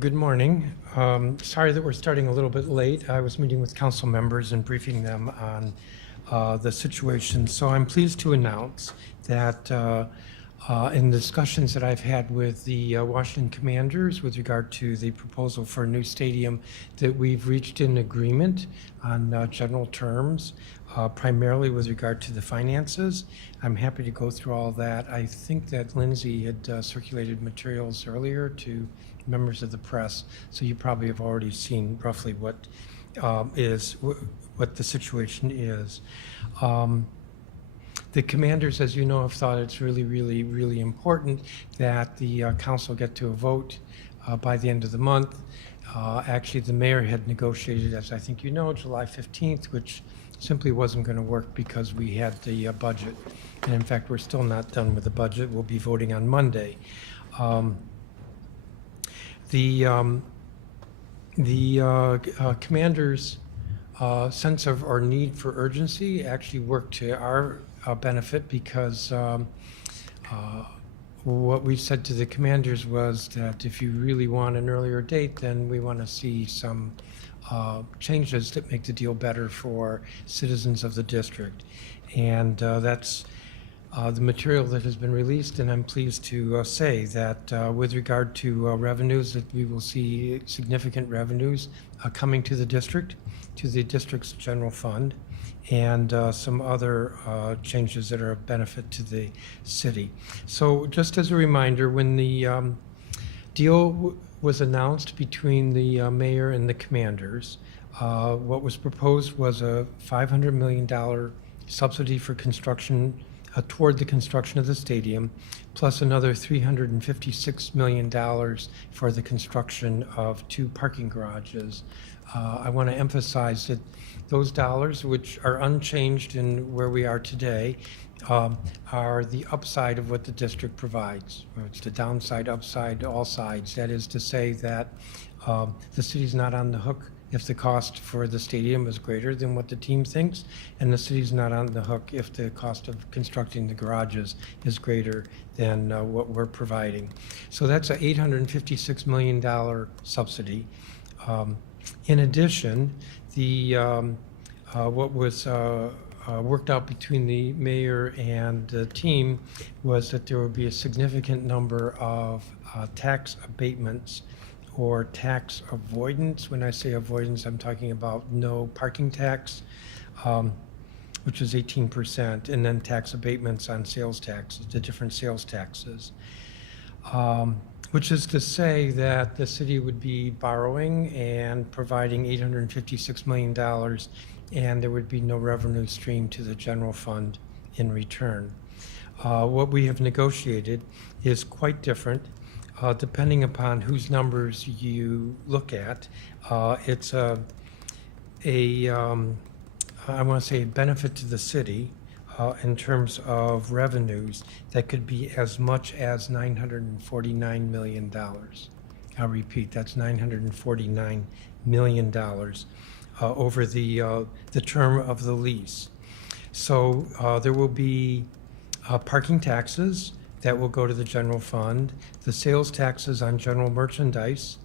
Good morning. Sorry that we're starting a little bit late. I was meeting with council members and briefing them on the situation. So I'm pleased to announce that in discussions that I've had with the Washington Commanders with regard to the proposal for a new stadium, that we've reached an agreement on general terms, primarily with regard to the finances. I'm happy to go through all that. I think that Lindsay had circulated materials earlier to members of the press, so you probably have already seen roughly what the situation is. The commanders, as you know, have thought it's really important that the council get to a vote by the end of the month. Actually, the mayor had negotiated, as I think you know, July 15th, which simply wasn't going to work because we had the budget. And in fact, we're still not done with the budget. We'll be voting on Monday. The commanders' sense of our need for urgency actually worked to our benefit because what we said to the commanders was that if you really want an earlier date, then we want to see some changes that make the deal better for citizens of the district. And that's the material that has been released, and I'm pleased to say that with regard to revenues, that we will see significant revenues coming to the district's general fund, and some other changes that are of benefit to the city. So just as a reminder, when the deal was announced between the mayor and the commanders, what was proposed was a $500 million subsidy for construction toward the construction of the stadium, plus another $356 million for the construction of 2 parking garages. I want to emphasize that those dollars, which are unchanged in where we are today, are the upside of what the district provides. It's the downside, upside, all sides. That is to say that the city's not on the hook if the cost for the stadium is greater than what the team thinks, and the city's not on the hook if the cost of constructing the garages is greater than what we're providing. So that's an $856 million subsidy. In addition, the what was worked out between the mayor and the team was that there would be a significant number of tax abatements or tax avoidance. When I say avoidance, I'm talking about no parking tax, which is 18%, and then tax abatements on sales taxes, the different sales taxes. Which is to say that the city would be borrowing and providing $856 million, and there would be no revenue stream to the general fund in return. What we have negotiated is quite different. Depending upon whose numbers you look at, it's I want to say, a benefit to the city in terms of revenues that could be as much as $949 million. I'll repeat, that's $949 million over the term of the lease. So there will be parking taxes that will go to the general fund. The sales taxes on general merchandise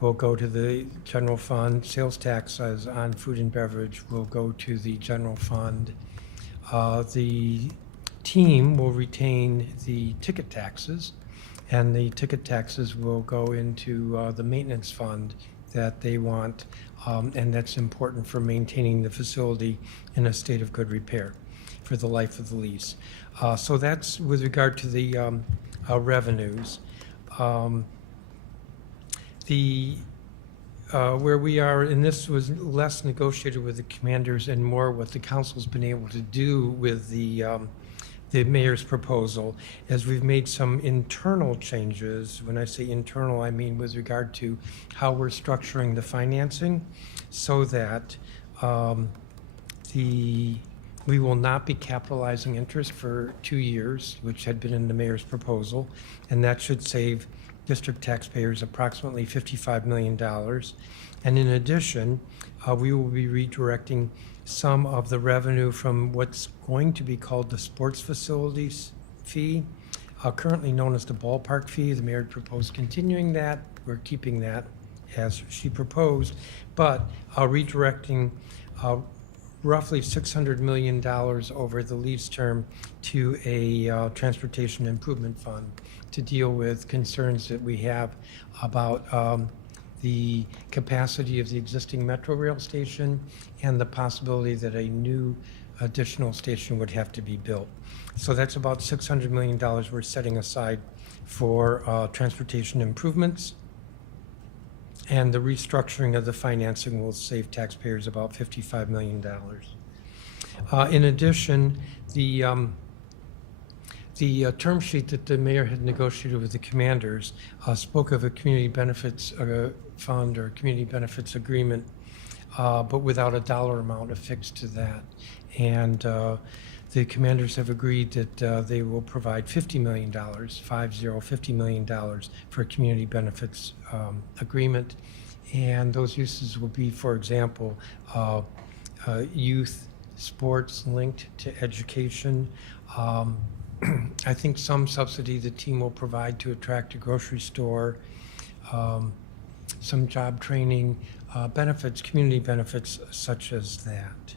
will go to the general fund. Sales taxes on food and beverage will go to the general fund. The team will retain the ticket taxes, and the ticket taxes will go into the maintenance fund that they want, and that's important for maintaining the facility in a state of good repair for the life of the lease. So that's with regard to the revenues. Where we are, and this was less negotiated with the commanders and more what the council's been able to do with the mayor's proposal, as we've made some internal changes. When I say internal, I mean with regard to how we're structuring the financing, so that we will not be capitalizing interest for 2 years, which had been in the mayor's proposal, and that should save district taxpayers approximately $55 million. And in addition, we will be redirecting some of the revenue from what's going to be called the sports facilities fee currently known as the ballpark fee. The mayor proposed continuing that. We're keeping that as she proposed, but redirecting roughly $600 million over the lease term to a transportation improvement fund to deal with concerns that we have about the capacity of the existing Metro Rail station and the possibility that a new additional station would have to be built. So that's about $600 million we're setting aside for transportation improvements. And the restructuring of the financing will save taxpayers about $55 million. In addition, the term sheet that the mayor had negotiated with the commanders spoke of a community benefits fund or community benefits agreement, but without a dollar amount affixed to that. And the commanders have agreed that they will provide $50 million, $50 million for a community benefits agreement. And those uses will be, for example, youth sports linked to education. I think some subsidy the team will provide to attract a grocery store, some job training, benefits, community benefits such as that.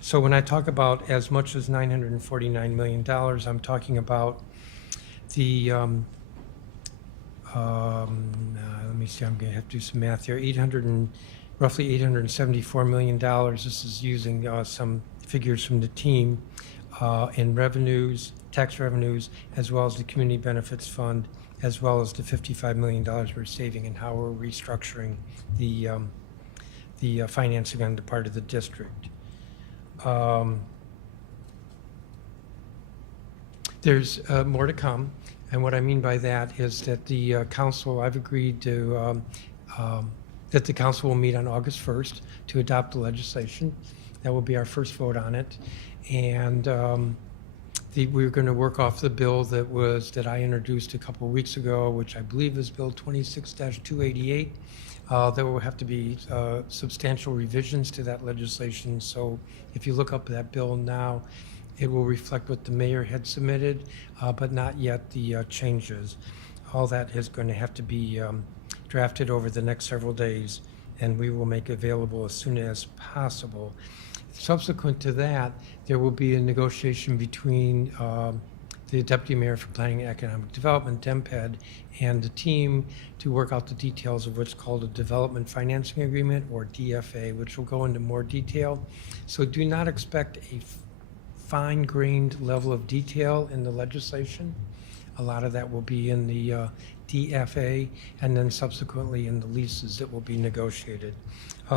So when I talk about as much as $949 million, I'm talking about the, let me see, I'm going to have to do some math here, roughly $874 million. This is using some figures from the team in revenues, tax revenues, as well as the community benefits fund, as well as the $55 million we're saving and how we're restructuring the financing on the part of the district. There's more to come, and what I mean by that is that the council, I've agreed to, that the council will meet on August 1st to adopt the legislation. That will be our first vote on it, and we're going to work off the bill that I introduced a couple of weeks ago, which I believe is Bill 26-288. There will have to be substantial revisions to that legislation. So if you look up that bill now, it will reflect what the mayor had submitted, but not yet the changes. All that is going to have to be drafted over the next several days, and we will make available as soon as possible. Subsequent to that, there will be a negotiation between the Deputy Mayor for Planning and Economic Development, DEMPED, and the team to work out the details of what's called a Development Financing Agreement, or DFA, which will go into more detail. So do not expect a fine-grained level of detail in the legislation. A lot of that will be in the DFA, and then subsequently in the leases that will be negotiated.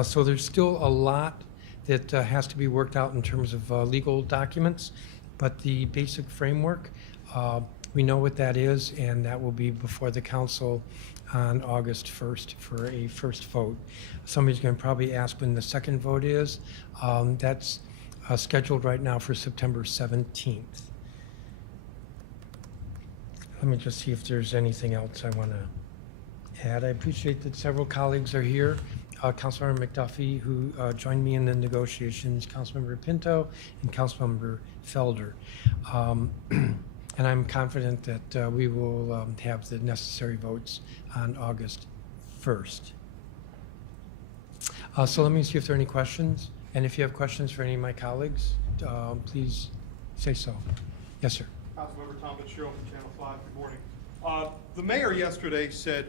So there's still a lot that has to be worked out in terms of legal documents, but the basic framework, we know what that is, and that will be before the council on August 1st for a first vote. Somebody's going to probably ask when the second vote is. That's scheduled right now for September 17th. Let me just see if there's anything else I want to add. I appreciate that several colleagues are here. Councilmember McDuffie, who joined me in the negotiations, Councilmember Pinto, and Councilmember Felder. And I'm confident that we will have the necessary votes on August 1st. So let me see if there are any questions. And if you have questions for any of my colleagues, please say so. Yes, sir. Councilmember Tom Fitzgerald from Channel 5. Good morning. The mayor yesterday said,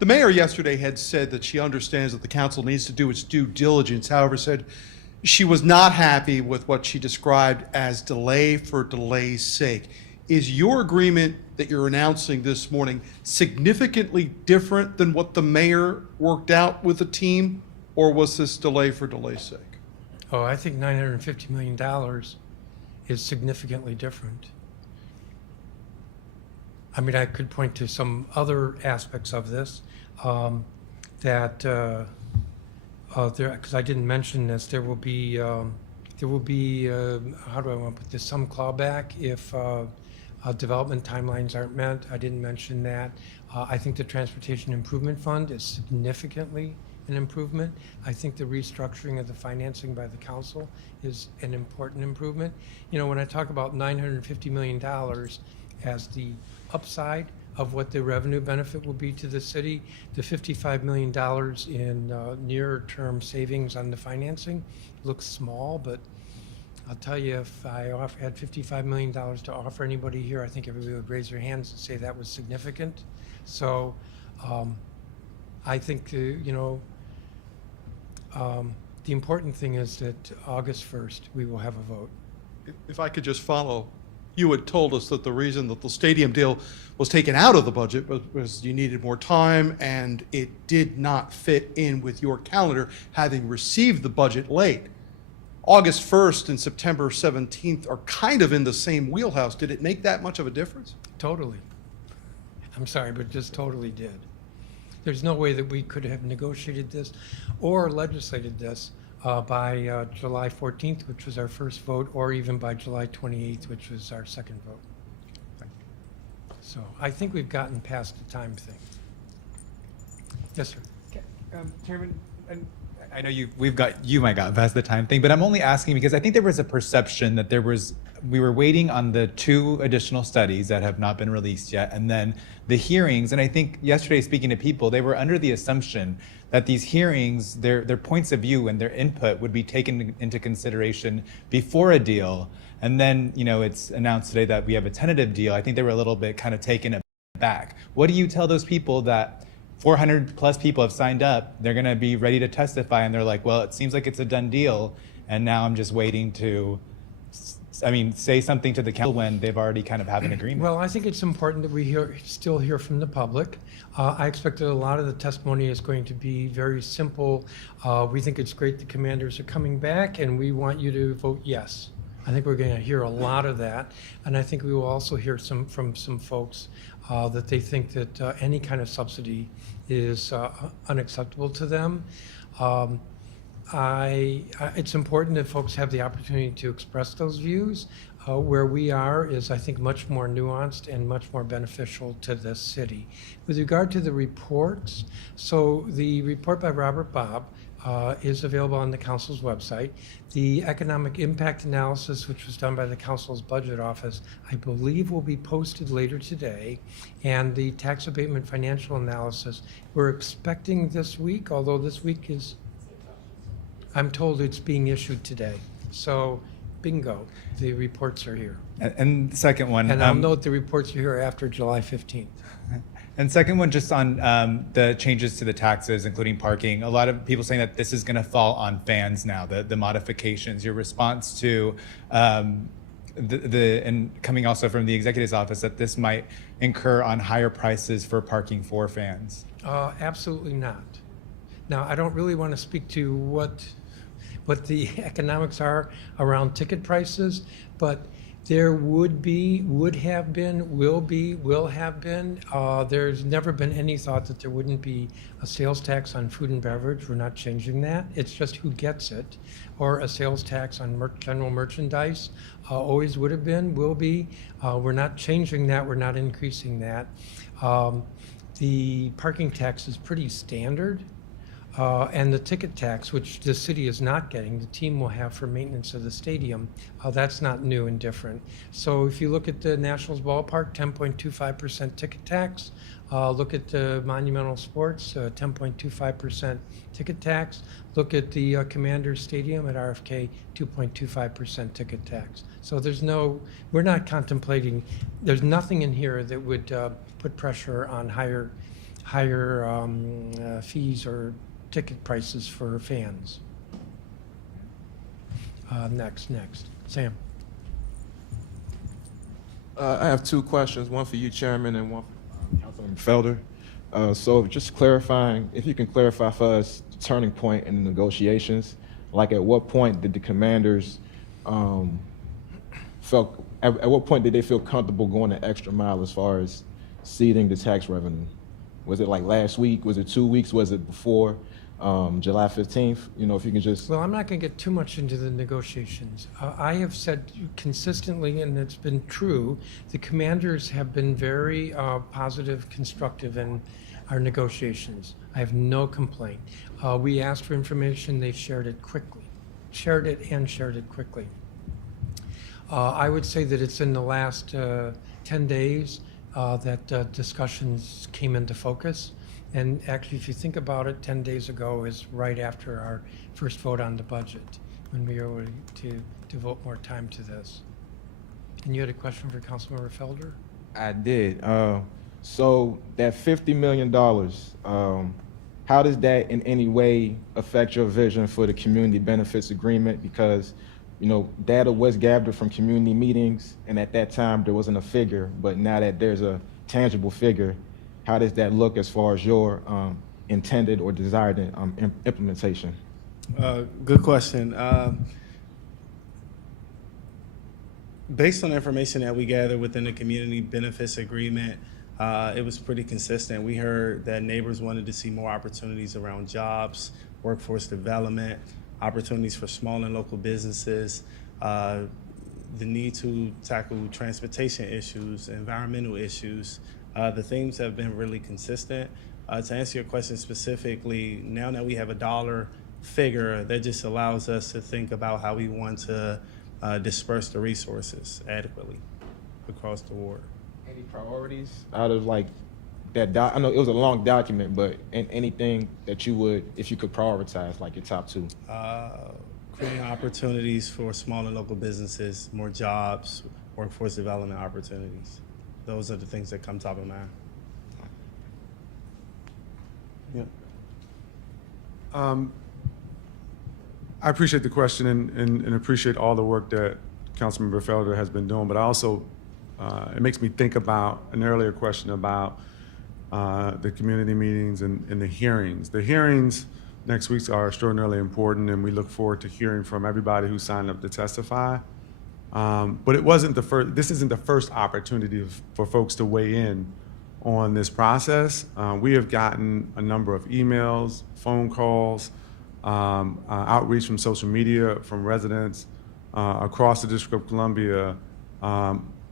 the mayor yesterday had said that she understands that the council needs to do its due diligence, however, said she was not happy with what she described as delay for delay's sake. Is your agreement that you're announcing this morning significantly different than what the mayor worked out with the team, or was this delay for delay's sake? Oh, I think $950 million is significantly different. I mean, I could point to some other aspects of this there, because I didn't mention this, there will be, how do I want to put this, some clawback if development timelines aren't met. I didn't mention that. I think the Transportation Improvement Fund is significantly an improvement. I think the restructuring of the financing by the council is an important improvement. You know, when I talk about $950 million as the upside of what the revenue benefit will be to the city, the $55 million in near-term savings on the financing looks small, but I'll tell you, if I had $55 million to offer anybody here, I think everybody would raise their hands and say that was significant. So I think, the important thing is that August 1st, we will have a vote. If I could just follow, you had told us that the reason that the stadium deal was taken out of the budget was you needed more time and it did not fit in with your calendar, having received the budget late. August 1st and September 17th are kind of in the same wheelhouse. Did it make that much of a difference? Totally. I'm sorry, but just totally did. There's no way that we could have negotiated this or legislated this by July 14th, which was our first vote, or even by July 28th, which was our second vote. So I think we've gotten past the time thing. Yes, sir. Okay. Chairman, and I know you might got past the time thing, but I'm only asking because I think there was a perception that we were waiting on the 2 additional studies that have not been released yet, and then the hearings. And I think yesterday, speaking to people, they were under the assumption that these hearings, their points of view and their input would be taken into consideration before a deal. And then, it's announced today that we have a tentative deal. I think they were a little bit kind of taken aback. What do you tell those people that 400 plus people have signed up, they're going to be ready to testify, and they're like, well, it seems like it's a done deal, and now I'm just waiting to, say something to the council when they've already kind of have an agreement? Well, I think it's important that we still hear from the public. I expect that a lot of the testimony is going to be very simple. We think it's great the commanders are coming back, and we want you to vote yes. I think we're going to hear a lot of that, and I think we will also hear from some folks that they think that any kind of subsidy is unacceptable to them. It's important that folks have the opportunity to express those views. Where we are is, I think, much more nuanced and much more beneficial to the city. With regard to the reports, so the report by Robert Bob is available on the council's website. The economic impact analysis, which was done by the council's budget office, I believe will be posted later today. And the tax abatement financial analysis, we're expecting this week, although this week is, I'm told it's being issued today. So bingo, the reports are here. And the second one. And I'll note the reports are here after July 15th. And second one, just on the changes to the taxes, including parking. A lot of people saying that this is going to fall on fans now, the modifications. Your response to and coming also from the executive's office, that this might incur on higher prices for parking for fans? Absolutely not. Now, I don't really want to speak to what the economics are around ticket prices, but there would have been, will have been. There's never been any thought that there wouldn't be a sales tax on food and beverage. We're not changing that. It's just who gets it. Or a sales tax on general merchandise. Always would have been, will be. We're not changing that. We're not increasing that. The parking tax is pretty standard. And the ticket tax, which the city is not getting, the team will have for maintenance of the stadium, that's not new and different. So if you look at the Nationals ballpark, 10.25% ticket tax. Look at the Monumental Sports, 10.25% ticket tax. Look at the Commanders Stadium at RFK, 2.25% ticket tax. So we're not contemplating, there's nothing in here that would put pressure on higher fees or ticket prices for fans. Next. Sam. I have 2 questions, one for you, Chairman, and one for Councilman Felder. So just clarifying, if you can clarify for us the turning point in the negotiations, like at what point did the commanders at what point did they feel comfortable going the extra mile as far as ceding the tax revenue? Was it like last week? Was it 2 weeks? Was it before July 15th? If you can just... Well, I'm not going to get too much into the negotiations. I have said consistently, and it's been true, the commanders have been very positive, constructive, and our negotiations. I have no complaint. We asked for information, they shared it quickly. Shared it quickly. I would say that it's in the last 10 days that discussions came into focus. And actually, if you think about it, 10 days ago is right after our first vote on the budget, when we were able to devote more time to this. And you had a question for Councilmember Felder? I did. So that $50 million, how does that in any way affect your vision for the community benefits agreement? Because, you know, data was gathered from community meetings, and at that time there wasn't a figure, but now that there's a tangible figure, how does that look as far as your intended or desired implementation? Good question. Based on the information that we gathered within the community benefits agreement, it was pretty consistent. We heard that neighbors wanted to see more opportunities around jobs, workforce development, opportunities for small and local businesses, the need to tackle transportation issues, environmental issues. The themes have been really consistent. To answer your question specifically, now that we have a dollar figure, that just allows us to think about how we want to disperse the resources adequately across the board. Any priorities out of like that? I know it was a long document, but anything that you would, if you could prioritize, like your top two? Creating opportunities for small and local businesses, more jobs, workforce development opportunities. Those are the things that come top of mind. Yeah. I appreciate the question and appreciate all the work that Councilmember Felder has been doing, but I also, it makes me think about an earlier question about the community meetings and the hearings. The hearings next week are extraordinarily important, and we look forward to hearing from everybody who signed up to testify. But it wasn't the first, this isn't the first opportunity for folks to weigh in on this process. We have gotten a number of emails, phone calls, outreach from social media, from residents across the District of Columbia,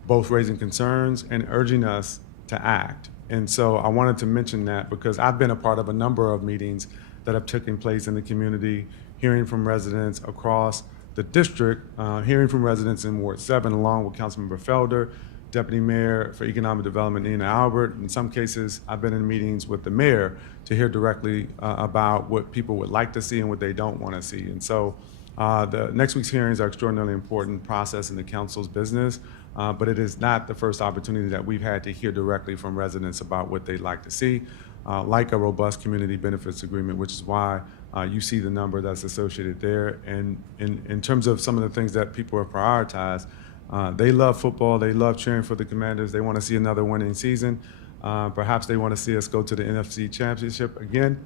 both raising concerns and urging us to act. And so I wanted to mention that because I've been a part of a number of meetings that have taken place in the community, hearing from residents across the district, hearing from residents in Ward 7, along with Councilmember Felder, Deputy Mayor for Economic Development, Nina Albert. In some cases, I've been in meetings with the mayor to hear directly about what people would like to see and what they don't want to see. And so the next week's hearings are extraordinarily important process in the council's business, but it is not the first opportunity that we've had to hear directly from residents about what they'd like to see, like a robust community benefits agreement, which is why you see the number that's associated there. And in terms of some of the things that people have prioritized, they love football, they love cheering for the Commanders, they want to see another winning season. Perhaps they want to see us go to the NFC Championship again,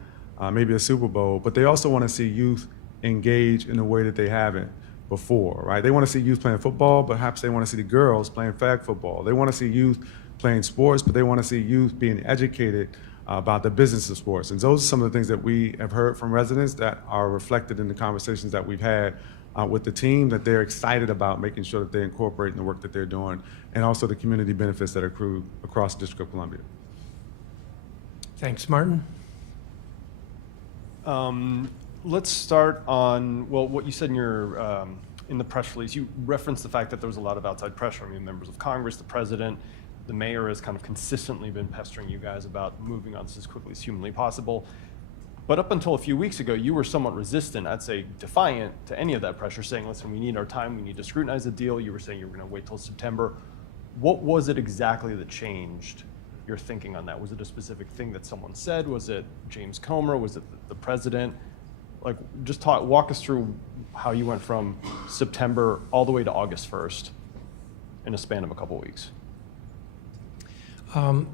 maybe a Super Bowl, but they also want to see youth engage in a way that they haven't before, right? They want to see youth playing football, but perhaps they want to see the girls playing flag football. They want to see youth playing sports, but they want to see youth being educated about the business of sports. And those are some of the things that we have heard from residents that are reflected in the conversations that we've had with the team, that they're excited about making sure that they incorporate in the work that they're doing, and also the community benefits that accrue across the District of Columbia. Thanks, Martin. Let's start on, well, what you said in your in the press release. You referenced the fact that there was a lot of outside pressure. I mean, members of Congress, the president, the mayor has kind of consistently been pestering you guys about moving on this as quickly as humanly possible. But up until a few weeks ago, you were somewhat resistant, I'd say defiant to any of that pressure, saying, listen, we need our time, we need to scrutinize the deal. You were saying you were going to wait till September. What was it exactly that changed your thinking on that? Was it a specific thing that someone said? Was it James Comer? Was it the president? Like, just walk us through how you went from September all the way to August 1st in a span of a couple weeks. I'm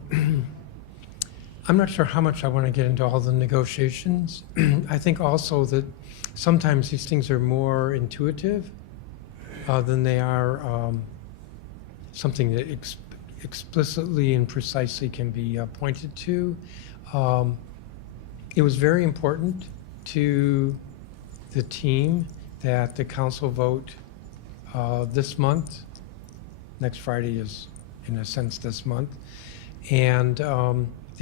not sure how much I want to get into all the negotiations. I think also that sometimes these things are more intuitive than they are something that explicitly and precisely can be pointed to. It was very important to the team that the council vote this month. Next Friday is, in a sense, this month. And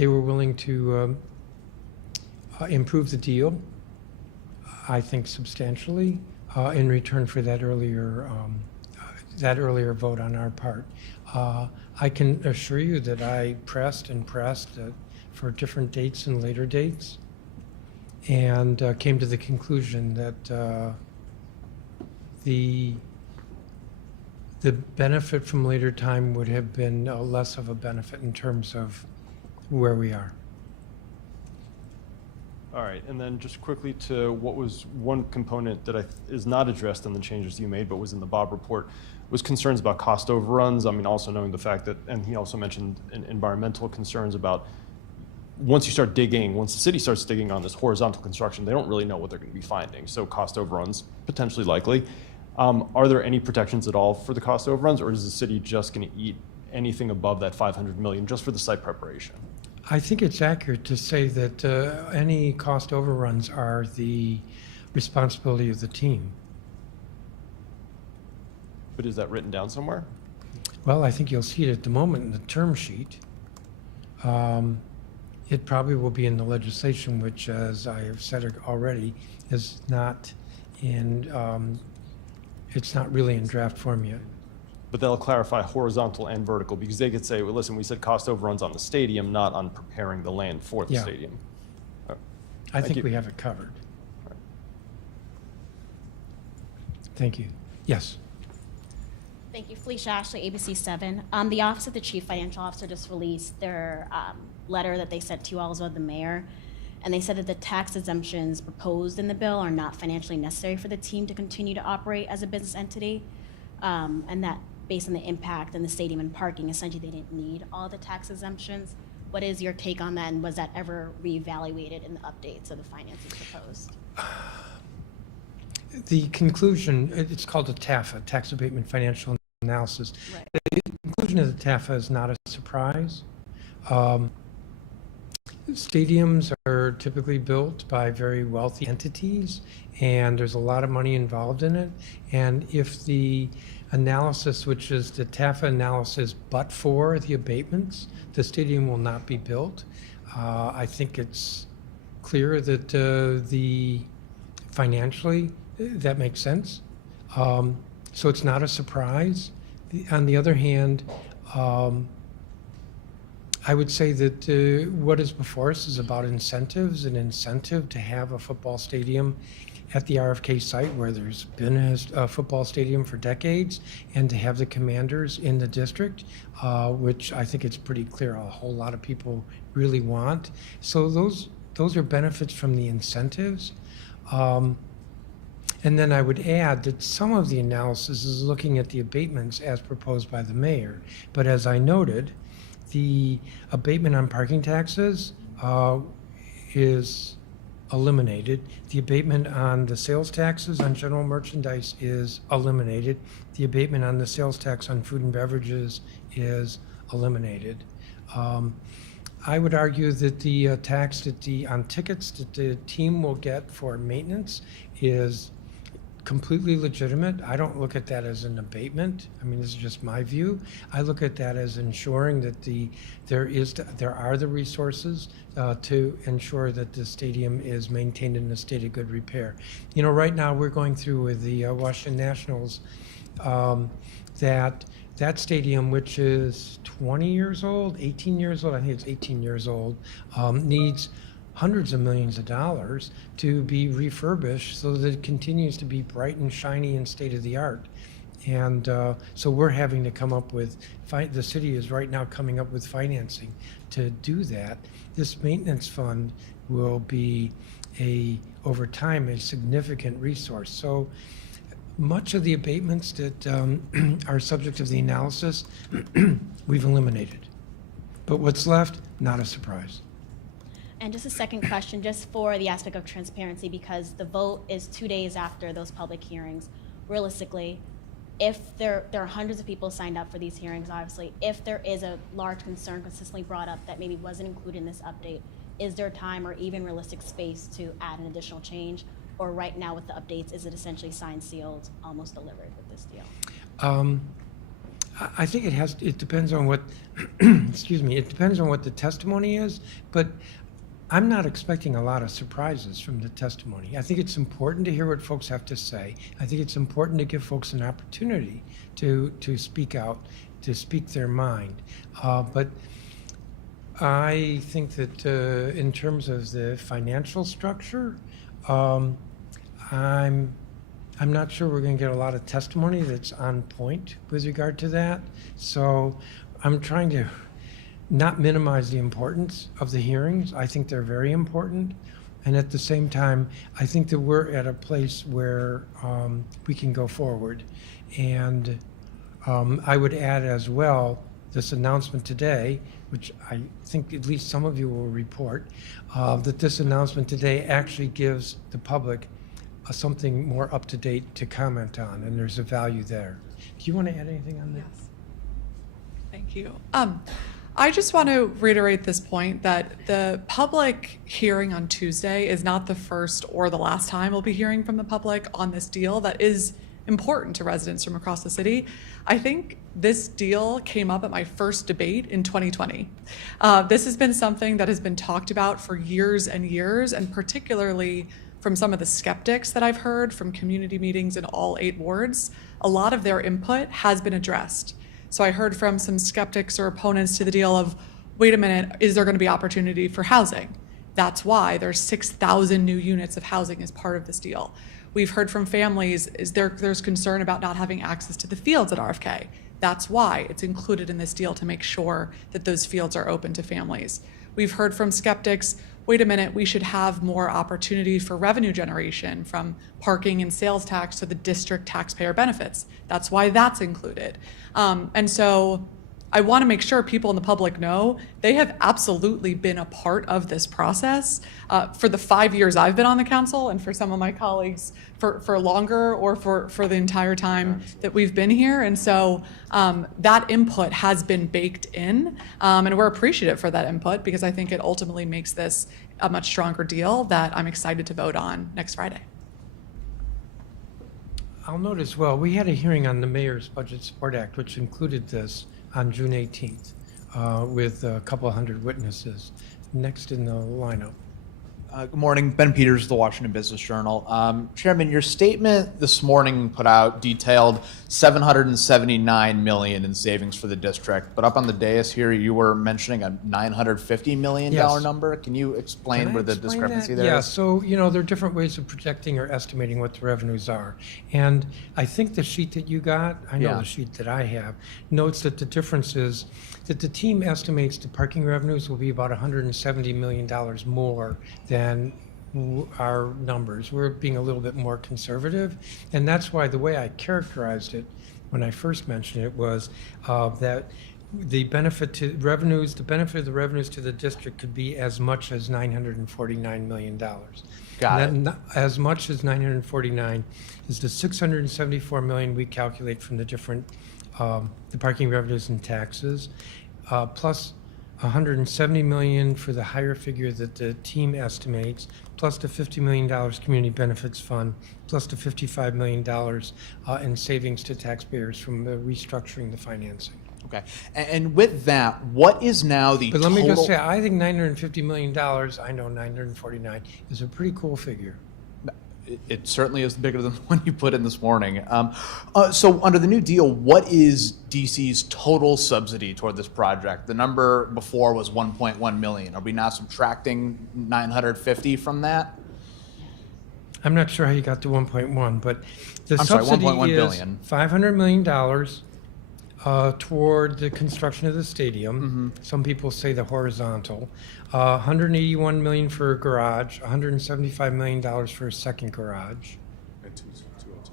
They were willing to improve the deal, I think substantially, in return for that earlier vote on our part. I can assure you that I pressed and pressed for different dates and later dates, and came to the conclusion that the benefit from later time would have been less of a benefit in terms of where we are. All right, and then just quickly to what was one component that is not addressed in the changes you made, but was in the Bob report, was concerns about cost overruns. I mean, also knowing the fact that, and he also mentioned environmental concerns about once you start digging, once the city starts digging on this horizontal construction, they don't really know what they're going to be finding. So cost overruns, potentially likely. Are there any protections at all for the cost overruns, or is the city just going to eat anything above that 500 million just for the site preparation? I think it's accurate to say that any cost overruns are the responsibility of the team. But is that written down somewhere? Well, I think you'll see it at the moment in the term sheet. It probably will be in the legislation, which, as I have said already, is not in, it's not really in draft form yet. But they'll clarify horizontal and vertical, because they could say, well, listen, we said cost overruns on the stadium, not on preparing the land for the Yeah. stadium. I Thank think you. we have it covered. Thank you. Yes. Thank you. Felicia Ashley, ABC 7. The Office of the Chief Financial Officer just released their letter that they sent to you all as well, the mayor, and they said that the tax exemptions proposed in the bill are not financially necessary for the team to continue to operate as a business entity, and that based on the impact and the stadium and parking, essentially they didn't need all the tax exemptions. What is your take on that, and was that ever reevaluated in the updates of the financing proposed? The conclusion, it's called a TAFA, Tax Abatement Financial Analysis. Right. The conclusion of the TAFA is not a surprise. Stadiums are typically built by very wealthy entities, and there's a lot of money involved in it. And if the analysis, which is the TAFA analysis, but for the abatements, the stadium will not be built. I think it's clear that financially, that makes sense. So it's not a surprise. On the other hand, I would say that what is before us is about incentives, an incentive to have a football stadium at the RFK site where there's been a football stadium for decades, and to have the Commanders in the district, which I think it's pretty clear a whole lot of people really want. So those are benefits from the incentives. And then I would add that some of the analysis is looking at the abatements as proposed by the mayor. But as I noted, the abatement on parking taxes is eliminated. The abatement on the sales taxes on general merchandise is eliminated. The abatement on the sales tax on food and beverages is eliminated. I would argue that the tax on tickets that the team will get for maintenance is completely legitimate. I don't look at that as an abatement. I mean, this is just my view. I look at that as ensuring that there are the resources to ensure that the stadium is maintained in a state of good repair. You know, right now we're going through with the Washington Nationals that stadium, which is 20 years old, 18 years old, I think it's 18 years old, needs hundreds of millions of dollars to be refurbished so that it continues to be bright and shiny and state of the art. And so we're having to come up with, the city is right now coming up with financing to do that. This maintenance fund will be over time, a significant resource. So much of the abatements that are subject of the analysis, we've eliminated. But what's left, not a surprise. And just a second question, just for the aspect of transparency, because the vote is 2 days after those public hearings. Realistically, if there are hundreds of people signed up for these hearings, obviously, if there is a large concern consistently brought up that maybe wasn't included in this update, is there time or even realistic space to add an additional change? Or right now with the updates, is it essentially signed, sealed, almost delivered with this deal? I think it depends on what, excuse me, it depends on what the testimony is, but I'm not expecting a lot of surprises from the testimony. I think it's important to hear what folks have to say. I think it's important to give folks an opportunity to speak out, to speak their mind. But I think that in terms of the financial structure, I'm not sure we're going to get a lot of testimony that's on point with regard to that. So I'm trying to not minimize the importance of the hearings. I think they're very important. And at the same time, I think that we're at a place where we can go forward. And I would add as well, this announcement today, which I think at least some of you will report, that this announcement today actually gives the public something more up-to-date to comment on, and there's a value there. Do you want to add anything on that? Yes. Thank you. I just want to reiterate this point that the public hearing on Tuesday is not the first or the last time we'll be hearing from the public on this deal that is important to residents from across the city. I think this deal came up at my first debate in 2020. This has been something that has been talked about for years and years, and particularly from some of the skeptics that I've heard from community meetings in all 8 wards. A lot of their input has been addressed. So I heard from some skeptics or opponents to the deal of, wait a minute, is there going to be opportunity for housing? That's why there's 6,000 new units of housing as part of this deal. We've heard from families, there's concern about not having access to the fields at RFK. That's why it's included in this deal, to make sure that those fields are open to families. We've heard from skeptics, wait a minute, we should have more opportunity for revenue generation from parking and sales tax to the district taxpayer benefits. That's why that's included. And so I want to make sure people in the public know they have absolutely been a part of this process for the 5 years I've been on the council, and for some of my colleagues for longer, or for the entire time that we've been here. And so that input has been baked in, and we're appreciative for that input, because I think it ultimately makes this a much stronger deal that I'm excited to vote on next Friday. I'll note as well, we had a hearing on the Mayor's Budget Support Act, which included this on June 18th with a couple hundred witnesses. Next in the lineup. Good morning, Ben Peters, the Washington Business Journal. Chairman, your statement this morning put out detailed $779 million in savings for the district, but up on the dais here, you were mentioning a $950 million Yes. number. Can you explain Can I where the explain discrepancy that? there Yeah, is? so, you know, there are different ways of projecting or estimating what the revenues are. And I think the sheet that you got, I know Yeah. the sheet that I have, notes that the difference is that the team estimates the parking revenues will be about $170 million more than our numbers. We're being a little bit more conservative. And that's why the way I characterized it when I first mentioned it was that the benefit to revenues, the benefit of the revenues to the district could be as much as $949 million. Got And it. that, as much as 949 is the 674 million we calculate from the different, the parking revenues and taxes, plus 170 million for the higher figure that the team estimates, plus the $50 million community benefits fund, plus the $55 million in savings to taxpayers from restructuring the financing. Okay. And with that, what is now the But total? let me just say, I think $950 million, I know 949, is a pretty cool figure. It certainly is bigger than the one you put in this morning. So under the new deal, what is DC's total subsidy toward this project? The number before was 1.1 million. Are we now subtracting 950 from that? I'm not sure how you got to 1.1, but the I'm sorry, subsidy 1.1 is billion. $500 million toward the construction of the stadium. Some people say the horizontal. 181 million for a garage, $175 million for a second garage. And 202.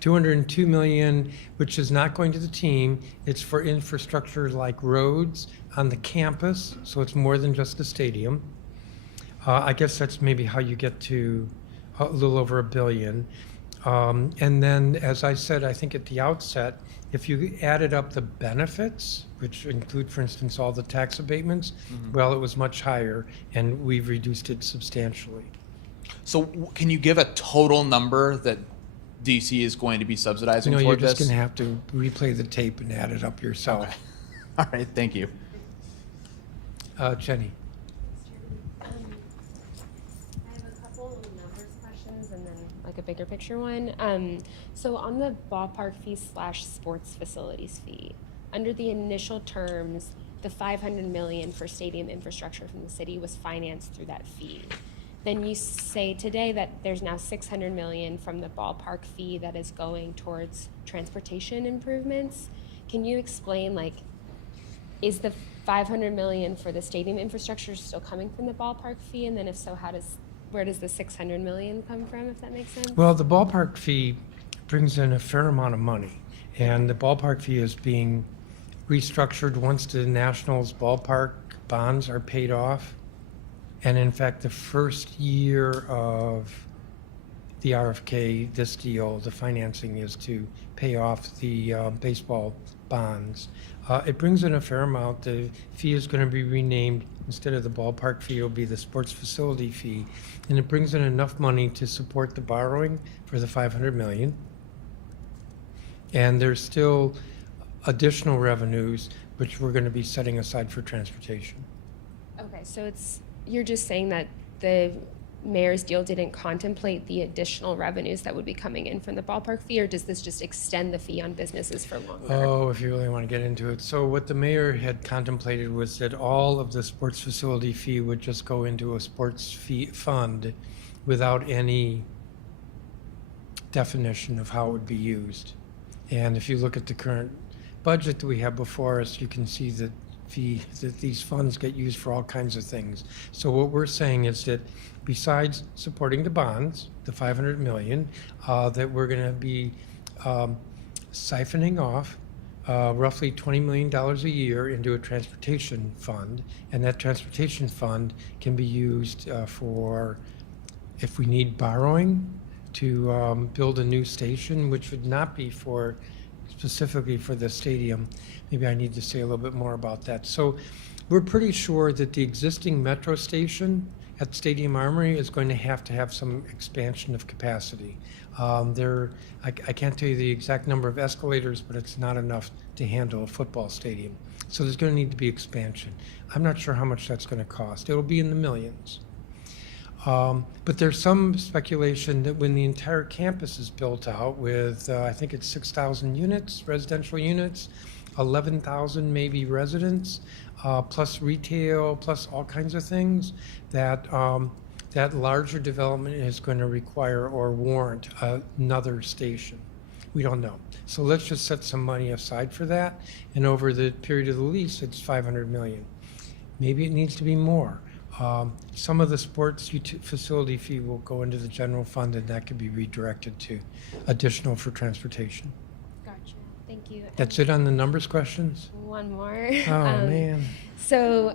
202 million, which is not going to the team. It's for infrastructure like roads on the campus, so it's more than just the stadium. I guess that's maybe how you get to a little over $1 billion. And then, as I said, I think at the outset, if you added up the benefits, which include, for instance, all the tax abatements, well, it was much higher, and we've reduced it substantially. So can you give a total number that DC is going to be subsidizing No, you're toward just this? going to have to replay the tape and add it up yourself. Okay. All right, thank you. Jenny? I have a couple of numbers questions and then like a bigger picture one. So on the ballpark fee / sports facilities fee, under the initial terms, the $500 million for stadium infrastructure from the city was financed through that fee. Then you say today that there's now $600 million from the ballpark fee that is going towards transportation improvements. Can you explain, like, is the $500 million for the stadium infrastructure still coming from the ballpark fee? And then if so, where does the $600 million come from, if that makes sense? Well, the ballpark fee brings in a fair amount of money, and the ballpark fee is being restructured once the Nationals ballpark bonds are paid off. And in fact, the first year of the RFK, this deal, the financing is to pay off the baseball bonds. It brings in a fair amount. The fee is going to be renamed. Instead of the ballpark fee, it'll be the sports facility fee. And it brings in enough money to support the borrowing for the $500 million. And there's still additional revenues, which we're going to be setting aside for transportation. Okay, so you're just saying that the mayor's deal didn't contemplate the additional revenues that would be coming in from the ballpark fee, or does this just extend the fee on businesses for longer? Oh, if you really want to get into it. So what the mayor had contemplated was that all of the sports facility fee would just go into a sports fee fund without any definition of how it would be used. And if you look at the current budget that we have before us, you can see that these funds get used for all kinds of things. So what we're saying is that besides supporting the bonds, the $500 million, that we're going to be siphoning off roughly $20 million a year into a transportation fund, and that transportation fund can be used for, if we need borrowing, to build a new station, which would not be specifically for the stadium. Maybe I need to say a little bit more about that. So we're pretty sure that the existing metro station at Stadium Armory is going to have some expansion of capacity. I can't tell you the exact number of escalators, but it's not enough to handle a football stadium. So there's going to need to be expansion. I'm not sure how much that's going to cost. It'll be in the millions. But there's some speculation that when the entire campus is built out with, I think it's 6,000 units, residential units, 11,000 maybe residents, plus retail, plus all kinds of things, that that larger development is going to require or warrant another station. We don't know. So let's just set some money aside for that. And over the period of the lease, it's $500 million. Maybe it needs to be more. Some of the sports facility fee will go into the general fund, and that could be redirected to additional for transportation. Gotcha, thank you. That's it on the numbers questions? One more. Oh, man. So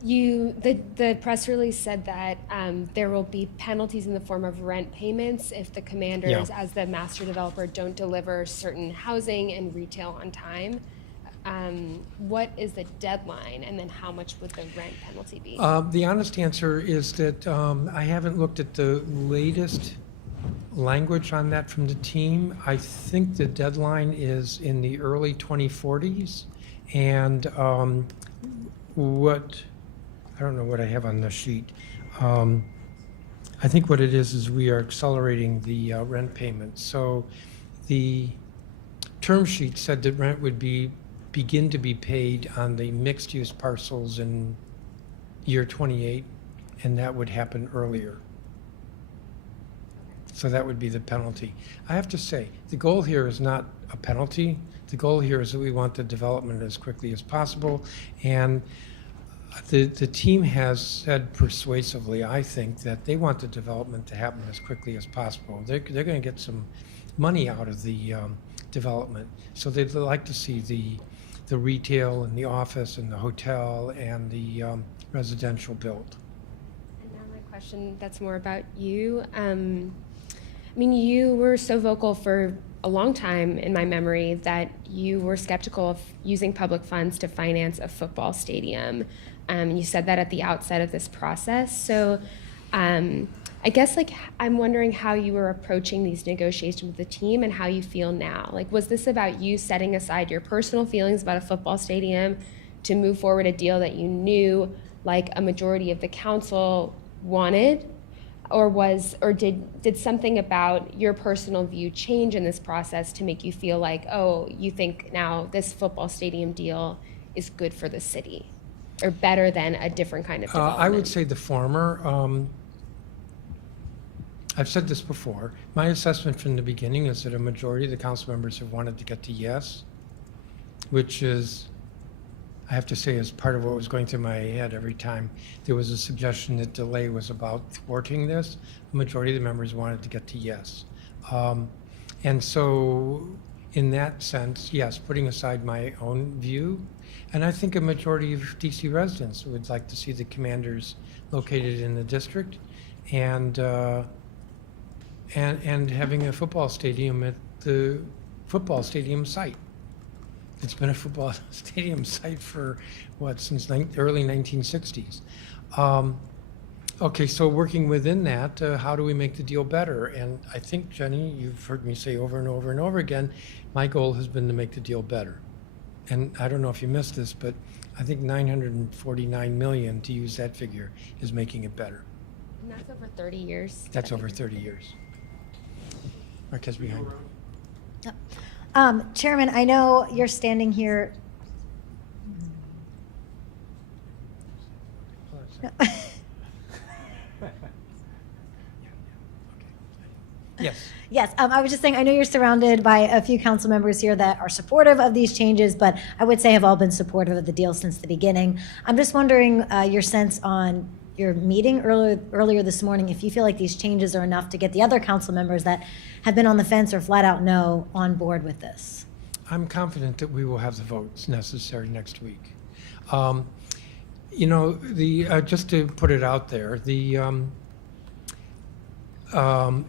the press release said that there will be penalties in the form of rent payments if the commanders, Yeah. as the master developer, don't deliver certain housing and retail on time. What is the deadline, and then how much would the rent penalty be? The honest answer is that I haven't looked at the latest language on that from the team. I think the deadline is in the early 2040s. And I don't know what I have on the sheet. I think what it is we are accelerating the rent payments. So the term sheet said that rent would begin to be paid on the mixed-use parcels in year 28, and that would happen earlier. So that would be the penalty. I have to say, the goal here is not a penalty. The goal here is that we want the development as quickly as possible. And the team has said persuasively, I think, that they want the development to happen as quickly as possible. They're going to get some money out of the development. So they'd like to see the retail and the office and the hotel and the residential built. And now my question that's more about you. I mean, you were so vocal for a long time in my memory that you were skeptical of using public funds to finance a football stadium. You said that at the outset of this process. So I guess like I'm wondering how you were approaching these negotiations with the team and how you feel now. Like, was this about you setting aside your personal feelings about a football stadium to move forward a deal that you knew like a majority of the council wanted? Or did something about your personal view change in this process to make you feel like, oh, you think now this football stadium deal is good for the city or better than a different kind of development? I would say the former. I've said this before. My assessment from the beginning is that a majority of the council members have wanted to get to yes, which is, I have to say, is part of what was going through my head every time there was a suggestion that delay was about thwarting this. The majority of the members wanted to get to yes. And so in that sense, yes, putting aside my own view, and I think a majority of DC residents would like to see the commanders located in the district and having a football stadium at the football stadium site. It's been a football stadium site for, since early 1960s. Okay, so working within that, how do we make the deal better? And I think, Jenny, you've heard me say over and over and over again, my goal has been to make the deal better. And I don't know if you missed this, but I think 949 million, to use that figure, is making it better. And that's over 30 years. That's over 30 years. Marquez behind. Chairman, I know you're standing here. Yes. Yes, I was just saying, I know you're surrounded by a few council members here that are supportive of these changes, but I would say have all been supportive of the deal since the beginning. I'm just wondering your sense on your meeting earlier this morning, if you feel like these changes are enough to get the other council members that have been on the fence or flat out no on board with this. I'm confident that we will have the votes necessary next week. You know, just to put it out there,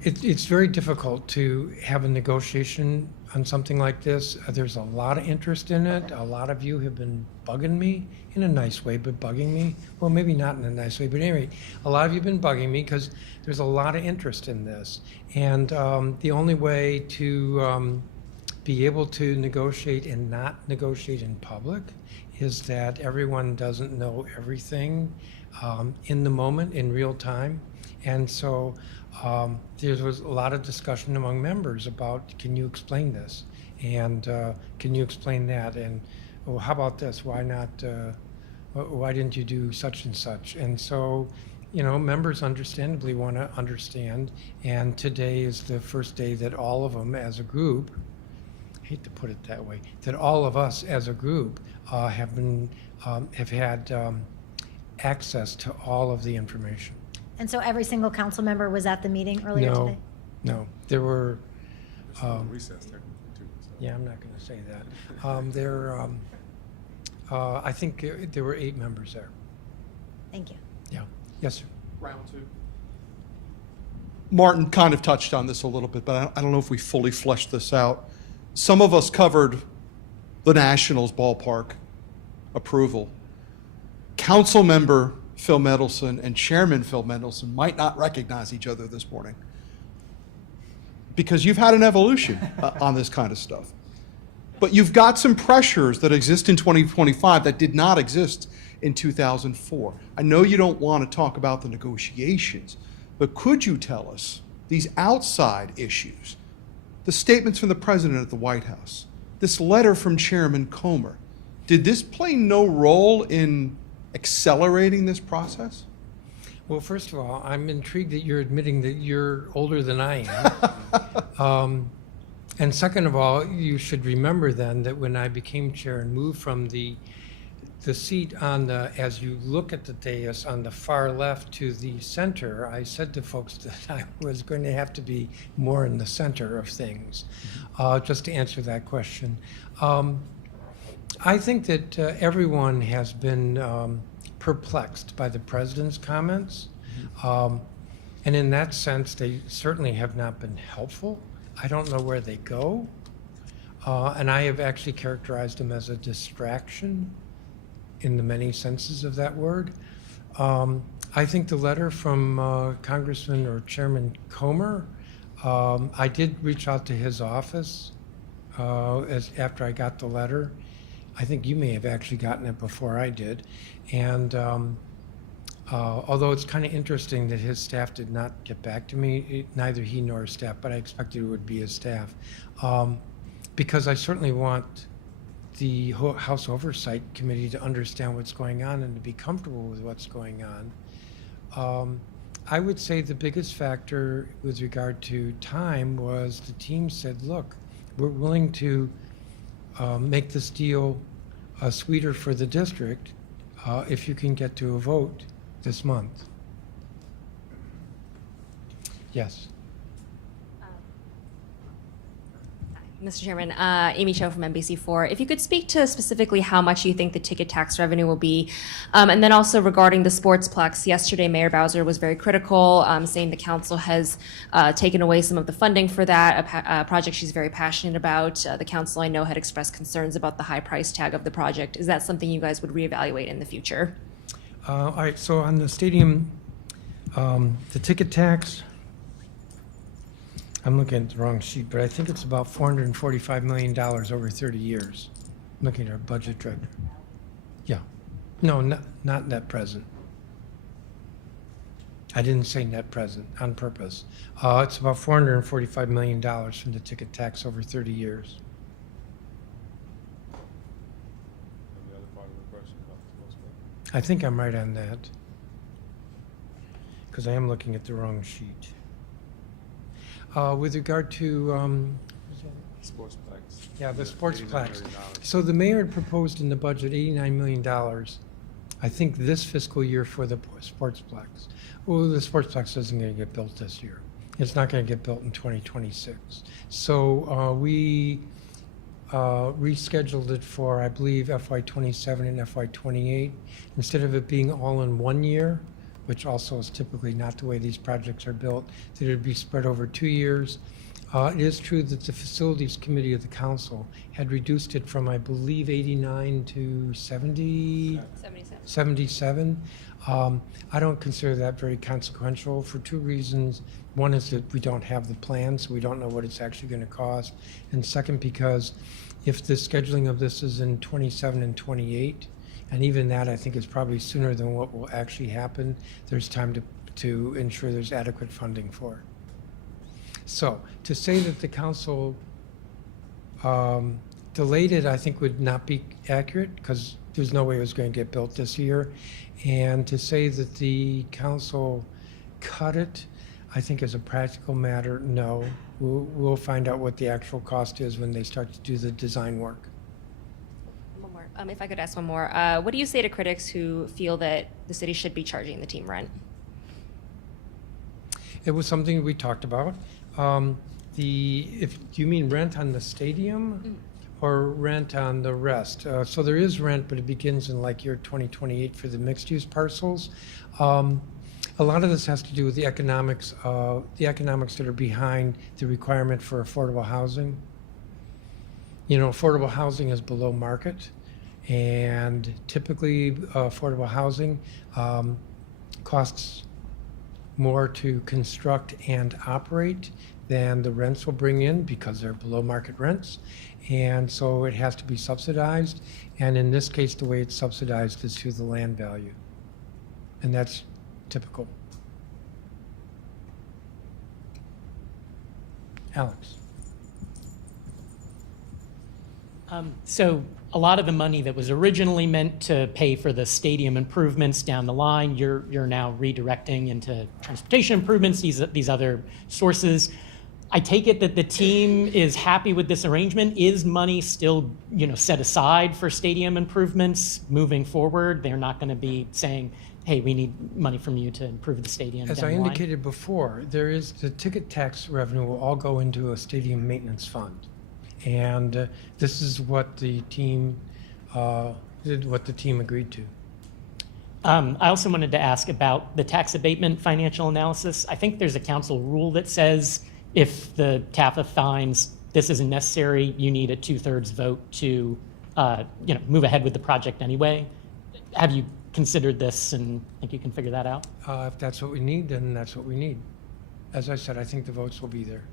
it's very difficult to have a negotiation on something like this. There's a lot of interest in it. A lot of you have been bugging me in a nice way, but bugging me. Well, maybe not in a nice way, but anyway, a lot of you have been bugging me because there's a lot of interest in this. And the only way to be able to negotiate and not negotiate in public is that everyone doesn't know everything in the moment, in real time. And so there was a lot of discussion among members about, can you explain this? And can you explain that? And oh, how about this? Why not? Why didn't you do such and such? And so, you know, members understandably want to understand. And today is the first day that all of them as a group, I hate to put it that way, that all of us as a group have had access to all of the information. And so every single council member was at the meeting earlier today? No, there were, Recess technically too. So. yeah, I'm not going to say that. I think there were 8 members there. Thank you. Yeah. Yes, sir. Round 2. Martin kind of touched on this a little bit, but I don't know if we fully fleshed this out. Some of us covered the Nationals ballpark approval. Council member Phil Mendelson and Chairman Phil Mendelson might not recognize each other this morning because you've had an evolution on this kind of stuff. But you've got some pressures that exist in 2025 that did not exist in 2004. I know you don't want to talk about the negotiations, but could you tell us these outside issues, the statements from the president at the White House, this letter from Chairman Comer, did this play no role in accelerating this process? Well, first of all, I'm intrigued that you're admitting that you're older than I am. And second of all, you should remember then that when I became chair and moved from the seat on the, as you look at the dais on the far left to the center, I said to folks that I was going to have to be more in the center of things, just to answer that question. I think that everyone has been perplexed by the president's comments. And in that sense, they certainly have not been helpful. I don't know where they go. And I have actually characterized them as a distraction in the many senses of that word. I think the letter from Congressman or Chairman Comer, I did reach out to his office after I got the letter. I think you may have actually gotten it before I did. And although it's kind of interesting that his staff did not get back to me, neither he nor his staff, but I expected it would be his staff. Because I certainly want the House Oversight Committee to understand what's going on and to be comfortable with what's going on. I would say the biggest factor with regard to time was the team said, look, we're willing to make this deal sweeter for the district if you can get to a vote this month. Yes. Mr. Chairman, Amy Cho from NBC4. If you could speak to specifically how much you think the ticket tax revenue will be, and then also regarding the Sportsplex. Yesterday, Mayor Bowser was very critical, saying the council has taken away some of the funding for that, a project she's very passionate about. The council, I know, had expressed concerns about the high price tag of the project. Is that something you guys would reevaluate in the future? All right, so on the stadium, the ticket tax, I'm looking at the wrong sheet, but I think it's about $445 million over 30 years. I'm looking at our budget director. Yeah. No, not net present. I didn't say net present on purpose. It's about $445 million from the ticket tax over 30 years. And the other part of the question about the Sportsplex? I think I'm right on that, because I am looking at the wrong sheet. With regard to, Sportsplex. yeah, the $89 Sportsplex. million. So the mayor had proposed in the budget $89 million, I think this fiscal year for the Sportsplex. Well, the Sportsplex isn't going to get built this year. It's not going to get built in 2026. So we rescheduled it for, I believe, FY27 and FY28. Instead of it being all in 1 year, which also is typically not the way these projects are built, that it would be spread over 2 years. It is true that the Facilities Committee of the Council had reduced it from, I believe, 89 to 77. I don't consider that very consequential for two reasons. One is that we don't have the plan, so we don't know what it's actually going to cost. And second, because if the scheduling of this is in 27 and 28, and even that, I think, is probably sooner than what will actually happen. There's time to ensure there's adequate funding for it. So to say that the council delayed it, I think would not be accurate, because there's no way it was going to get built this year. And to say that the council cut it, I think as a practical matter, no. We'll find out what the actual cost is when they start to do the design work. If I could ask one more, what do you say to critics who feel that the city should be charging the team rent? It was something we talked about. Do you mean rent on the stadium or rent on the rest? So there is rent, but it begins in like year 2028 for the mixed-use parcels. A lot of this has to do with the economics that are behind the requirement for affordable housing. You know, affordable housing is below market. And typically, affordable housing costs more to construct and operate than the rents will bring in, because they're below market rents. And so it has to be subsidized. And in this case, the way it's subsidized is through the land value. And that's typical. Alex. So a lot of the money that was originally meant to pay for the stadium improvements down the line, you're now redirecting into transportation improvements, these other sources. I take it that the team is happy with this arrangement. Is money still, set aside for stadium improvements moving forward? They're not going to be saying, hey, we need money from you to improve the stadium. As down I the line? indicated before, the ticket tax revenue will all go into a stadium maintenance fund. And this is what the team agreed to. I also wanted to ask about the tax abatement financial analysis. I think there's a council rule that says if the TAFA finds this isn't necessary, you need a 2/3 vote to move ahead with the project anyway. Have you considered this and think you can figure that out? If that's what we need, then that's what we need. As I said, I think the votes will be there.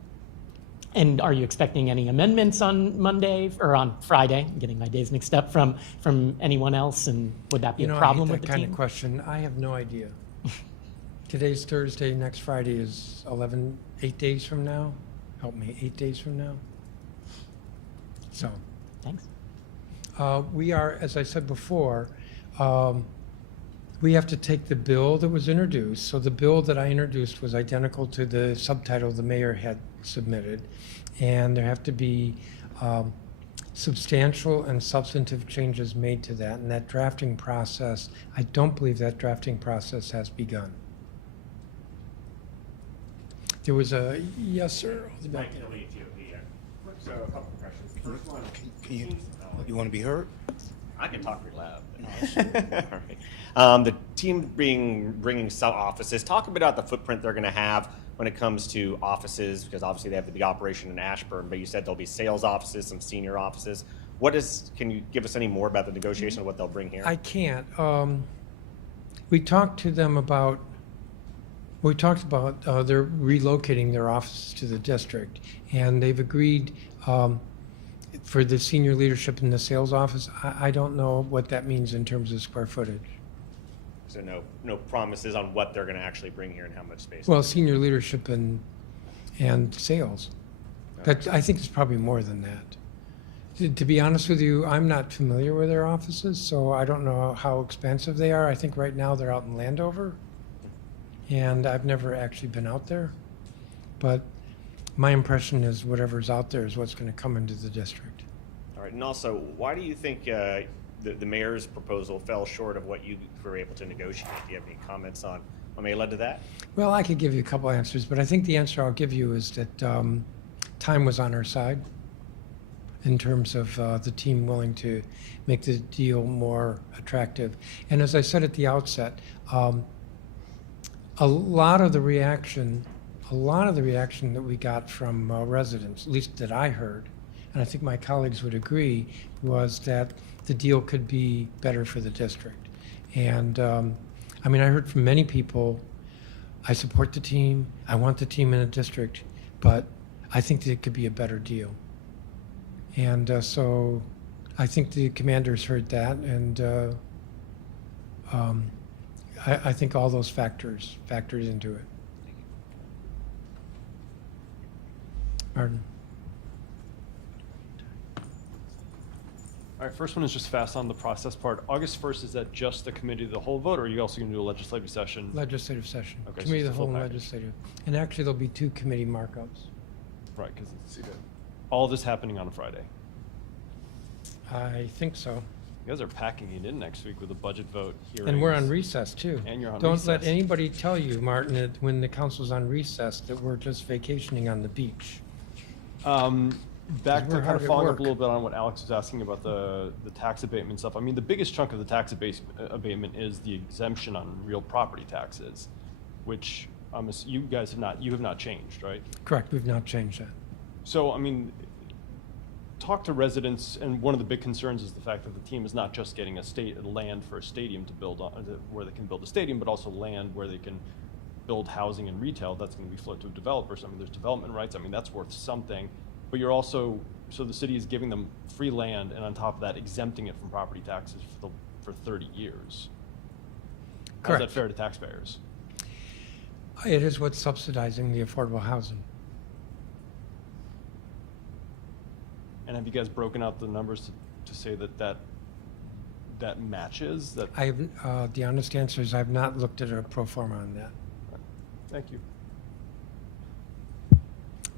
And are you expecting any amendments on Monday or on Friday? I'm getting my days mixed up from anyone else, and would that be a problem I with hate the that kind team? of question. I have no idea. Today's Thursday, next Friday is 8 days from now. Help me, 8 days from now. So, Thanks. we are, as I said before, we have to take the bill that was introduced. So the bill that I introduced was identical to the subtitle the mayor had submitted. And there have to be substantial and substantive changes made to that. And that drafting process, I don't believe that drafting process has begun. There was a, yes, sir. So a couple of questions. The first one, you want to be heard? I can talk pretty loud. All right. The team bringing some offices. Talk a bit about the footprint they're going to have when it comes to offices, because obviously they have the big operation in Ashburn, but you said there'll be sales offices, some senior offices. Can you give us any more about the negotiation of what they'll bring here? I can't. We talked to them about, they're relocating their offices to the district, and they've agreed for the senior leadership in the sales office. I don't know what that means in terms of square footage. So no promises on what they're going to actually bring here and how much space. Well, senior leadership and sales. That, I think it's probably more than that. To be honest with you, I'm not familiar with their offices, so I don't know how expansive they are. I think right now they're out in Landover, and I've never actually been out there. But my impression is whatever's out there is what's going to come into the district. All right, and also, why do you think the mayor's proposal fell short of what you were able to negotiate? Do you have any comments on what may have led to that? Well, I could give you a couple answers, but I think the answer I'll give you is that time was on our side in terms of the team willing to make the deal more attractive. And as I said at the outset, a lot of the reaction that we got from residents, at least that I heard, and I think my colleagues would agree, was that the deal could be better for the district. And I mean, I heard from many people, I support the team, I want the team in the district, but I think that it could be a better deal. And so I think the commanders heard that, and I think all those factored into it. Martin. All right, first one is just fast on the process part. August 1st, is that just the committee of the whole vote, or are you also going to do a legislative session? Legislative session. Okay, so Committee it's of the the full whole and package. legislative. And actually, there'll be 2 committee markups. Right, because all of this happening on a Friday. I think so. You guys are packing it in next week with a budget vote, hearings. And we're on recess, too. And you're on Don't recess. let anybody tell you, Martin, that when the council's on recess, that we're just vacationing on the beach. Back to we're kind hard of at following up work. a little bit on what Alex was asking about the tax abatement stuff. I mean, the biggest chunk of the tax abatement is the exemption on real property taxes, which you have not changed, right? Correct, we've not changed that. So, I mean, talk to residents, and one of the big concerns is the fact that the team is not just getting land for a stadium to build on, where they can build a stadium, but also land where they can build housing and retail. That's going to be floated to developers. I mean, there's development rights. I mean, that's worth something. But you're also, so the city is giving them free land, and on top of that, exempting it from property taxes for 30 years. How's that Correct. fair to taxpayers? It is what's subsidizing the affordable housing. And have you guys broken out the numbers to say that matches that? I have, the honest answer is I've not looked at a pro forma on that. Thank you.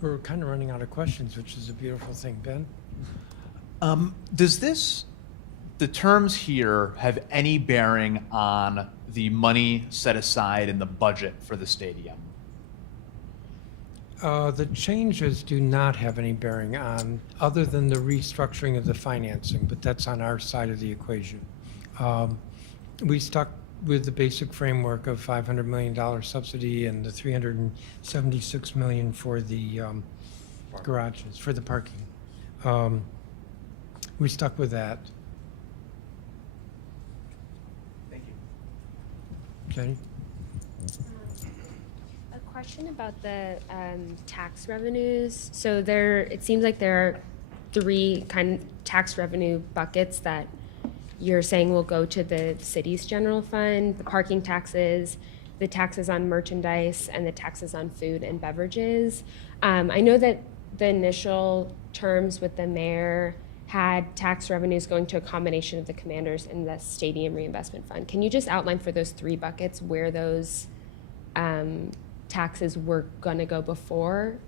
We're kind of running out of questions, which is a beautiful thing. Ben? Does the terms here have any bearing on the money set aside in the budget for the stadium? The changes do not have any bearing on, other than the restructuring of the financing, but that's on our side of the equation. We stuck with the basic framework of $500 million subsidy and the $376 million for the garages, for the parking. We stuck with that. Thank you. Jenny? A question about the tax revenues. So it seems like there are three tax revenue buckets that you're saying will go to the city's general fund: the parking taxes, the taxes on merchandise, and the taxes on food and beverages. I know that the initial terms with the mayor had tax revenues going to a combination of the commanders and the stadium reinvestment fund. Can you just outline for those three buckets where those taxes were going to go before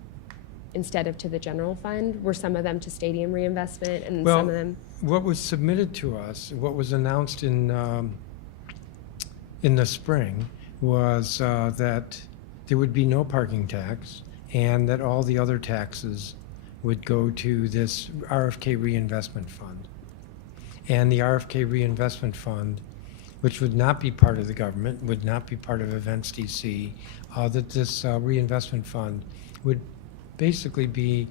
instead of to the general fund? Were some of them to stadium reinvestment and some of them? What was submitted to us, what was announced in the spring, was that there would be no parking tax and that all the other taxes would go to this RFK reinvestment fund. And the RFK reinvestment fund, which would not be part of the government, would not be part of Events DC, that this reinvestment fund would basically be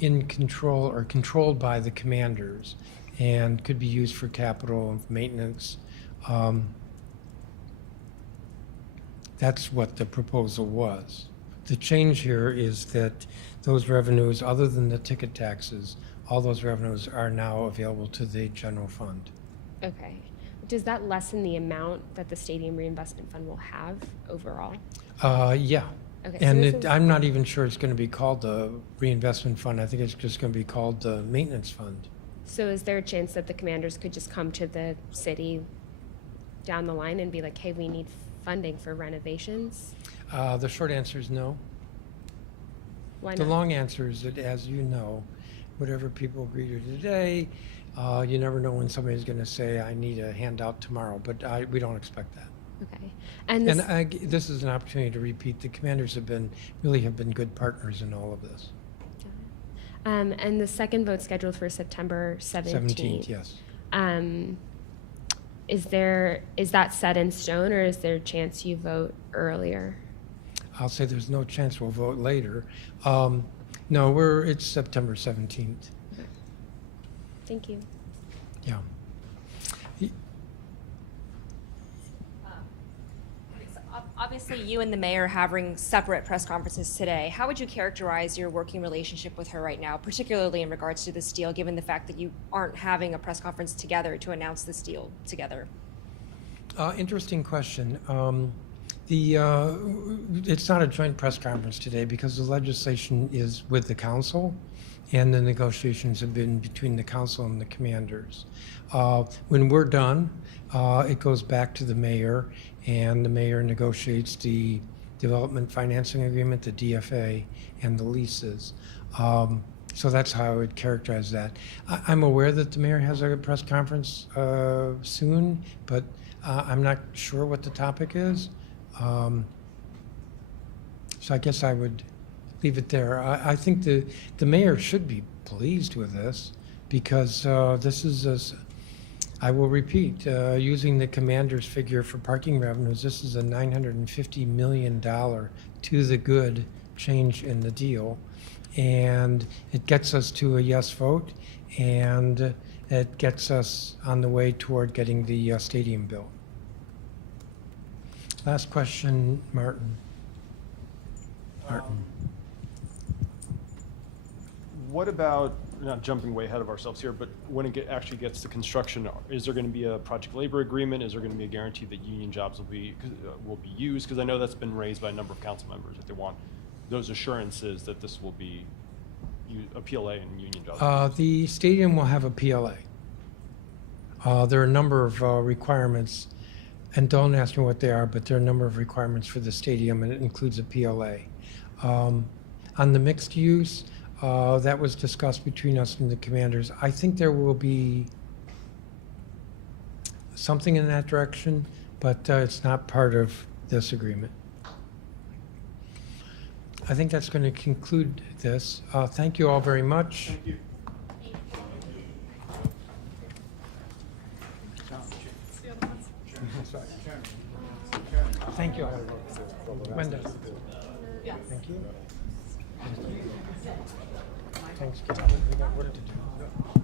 in control or controlled by the commanders and could be used for capital maintenance. That's what the proposal was. The change here is that those revenues, other than the ticket taxes, all those revenues are now available to the general fund. Okay. Does that lessen the amount that the stadium reinvestment fund will have overall? Yeah. Okay, And I'm not even sure it's going to be called the reinvestment fund. I think it's just going to be called the maintenance fund. So is there a chance that the commanders could just come to the city down the line and be like, hey, we need funding for renovations? The short answer is no. Why The not? long answer is that, as you know, whatever people agree to today, you never know when somebody's going to say, I need a handout tomorrow, but we don't expect that. Okay. And this, This is an opportunity to repeat, the commanders have been good partners in all of this. and the second vote scheduled for September 17th. 17th, yes. Is that set in stone, or is there a chance you vote earlier? I'll say there's no chance we'll vote later. No, it's September 17th. Thank you. Yeah. Obviously, you and the mayor are having separate press conferences today. How would you characterize your working relationship with her right now, particularly in regards to this deal, given the fact that you aren't having a press conference together to announce this deal together? Interesting question. It's not a joint press conference today because the legislation is with the council and the negotiations have been between the council and the commanders. When we're done, it goes back to the mayor, and the mayor negotiates the development financing agreement, the DFA, and the leases. So that's how I would characterize that. I'm aware that the mayor has a press conference soon, but I'm not sure what the topic is. So I guess I would leave it there. I think the mayor should be pleased with this because this is, I will repeat, using the commander's figure for parking revenues, this is a $950 million to the good change in the deal. And it gets us to a yes vote, and it gets us on the way toward getting the stadium built. Last question, Martin. What about, not jumping way ahead of ourselves here, but when it actually gets to construction, is there going to be a project labor agreement? Is there going to be a guarantee that union jobs will be used? Because I know that's been raised by a number of council members, that they want those assurances that this will be a PLA and union jobs. The stadium will have a PLA. There are a number of requirements, and don't ask me what they are, but there are a number of requirements for the stadium, and it includes a PLA. On the mixed use, that was discussed between us and the commanders. I think there will be something in that direction, but it's not part of this agreement. I think that's going to conclude this. Thank you all very much. Thank you. Thank you. Mendelson. Yes. Thank you. Thanks, Kate. We got work to do.